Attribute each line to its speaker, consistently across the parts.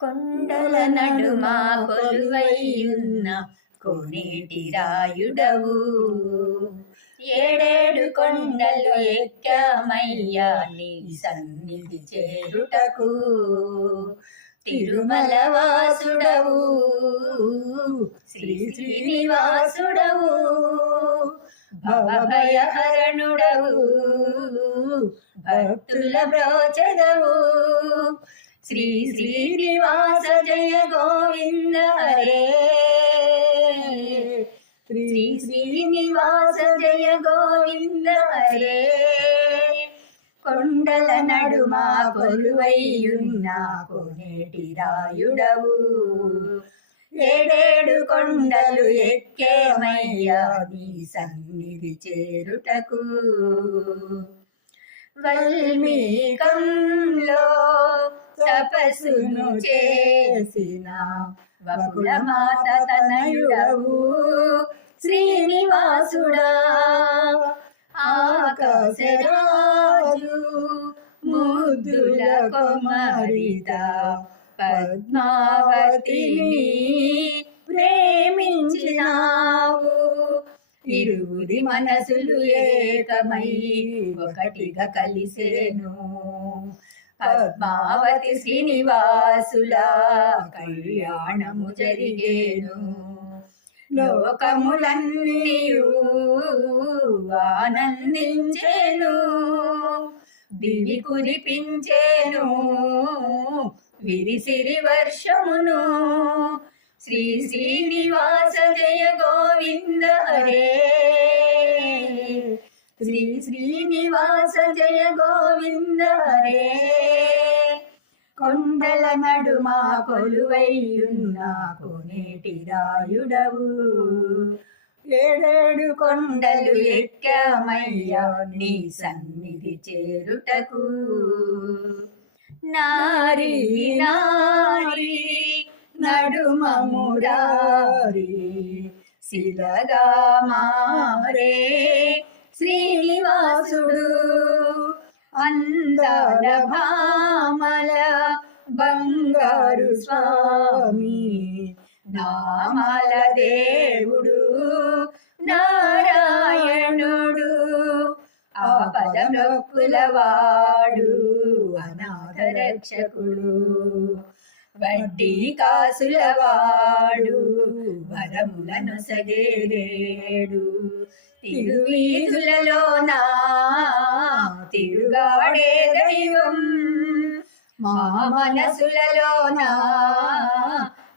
Speaker 1: కొండల నడుమ కొలువైయున్న కోనేటి రాయుడవు. ఏడేడు కొండలు ఎక్కామయ్యా నీ సన్నిధి చేరుటకు. తిరుమల వాసుడవు శ్రీ శ్రీనివాసుడవు భవభయహరణుడవు భక్తుల బ్రోచదవు శ్రీ శ్రీనివాస జయ గోవింద హరే. శ్రీ శ్రీనివాస జయ గోవింద హరే. కొండల నడుమ కొలువైయున్న కోనేటి రాయుడవు. ఏడేడు కొండలు ఎక్కేమయ్యా నీ సన్నిధి చేరుటకు. వల్మీకంలో తపస్సును చేసిన వకుల మాత తనయుడవు శ్రీనివాసుడా. ఆకాశరాజు ముద్దుల కుమారిత పద్మావతిని ప్రేమించినావు. ఇరువురి మనసులు ఏకమై ఒకటిగా కలిసేను. పద్మావతి శ్రీనివాసుల కళ్యాణము జరిగేను లోకములన్నీయు ఆనందించేను దివి కురిపించేను విరిసిరి వర్షమును. శ్రీ శ్రీనివాస జయ గోవింద హరే. శ్రీ శ్రీనివాస జయ గోవింద హరే. కొండల నడుమ కొలువైయున్న కోనేటి రాయుడవు. ఏడేడు కొండలు ఎక్కామయ్యా నీ సన్నిధి చేరుటకు. నారి నారి నడుమమురారి శిలగా మారే శ్రీనివాసుడు. అందర భామల బంగారు స్వామి నామల దేవుడు నారాయణుడు ఆపద మొక్కులవాడు అనాథ రక్షకుడు వడ్డీ కాసులవాడు వరములను సగేరేడు తిరువీధులలోనా తిరుగాడే దైవం మా మనసులలోన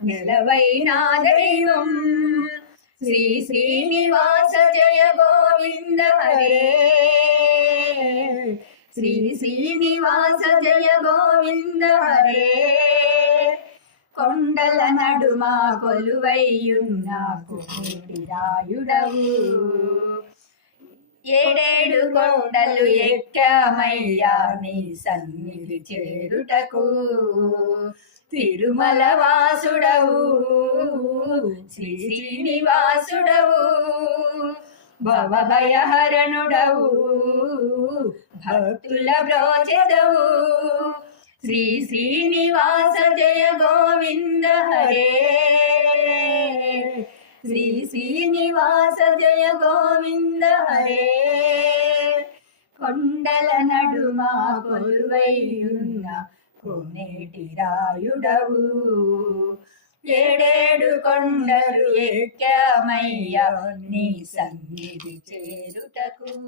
Speaker 1: నెలవైన దైవం. శ్రీ శ్రీనివాస జయ గోవింద హరే. శ్రీ శ్రీనివాస జయ గోవింద హరే. కొండల నడుమా కొలువైయున్న కోటి రాయుడవు ఏడేడు కొండలు ఎక్కామయ్యా నీ సన్నిధి చేరుటకు. తిరుమల వాసుడవు శ్రీ శ్రీనివాసుడవు భవభయహరణుడవు భక్తుల బ్రోచెదవు. శ్రీ శ్రీనివాస జయ గోవింద హరే శ్రీ శ్రీనివాస జయ గోవింద హరే. కొండల నడుమ కొలువైయున్న కోనేటి రాయుడవు. ఏడేడు కొండలు ఎక్కామయ్యా నీ సన్నిధి చేరుటకు.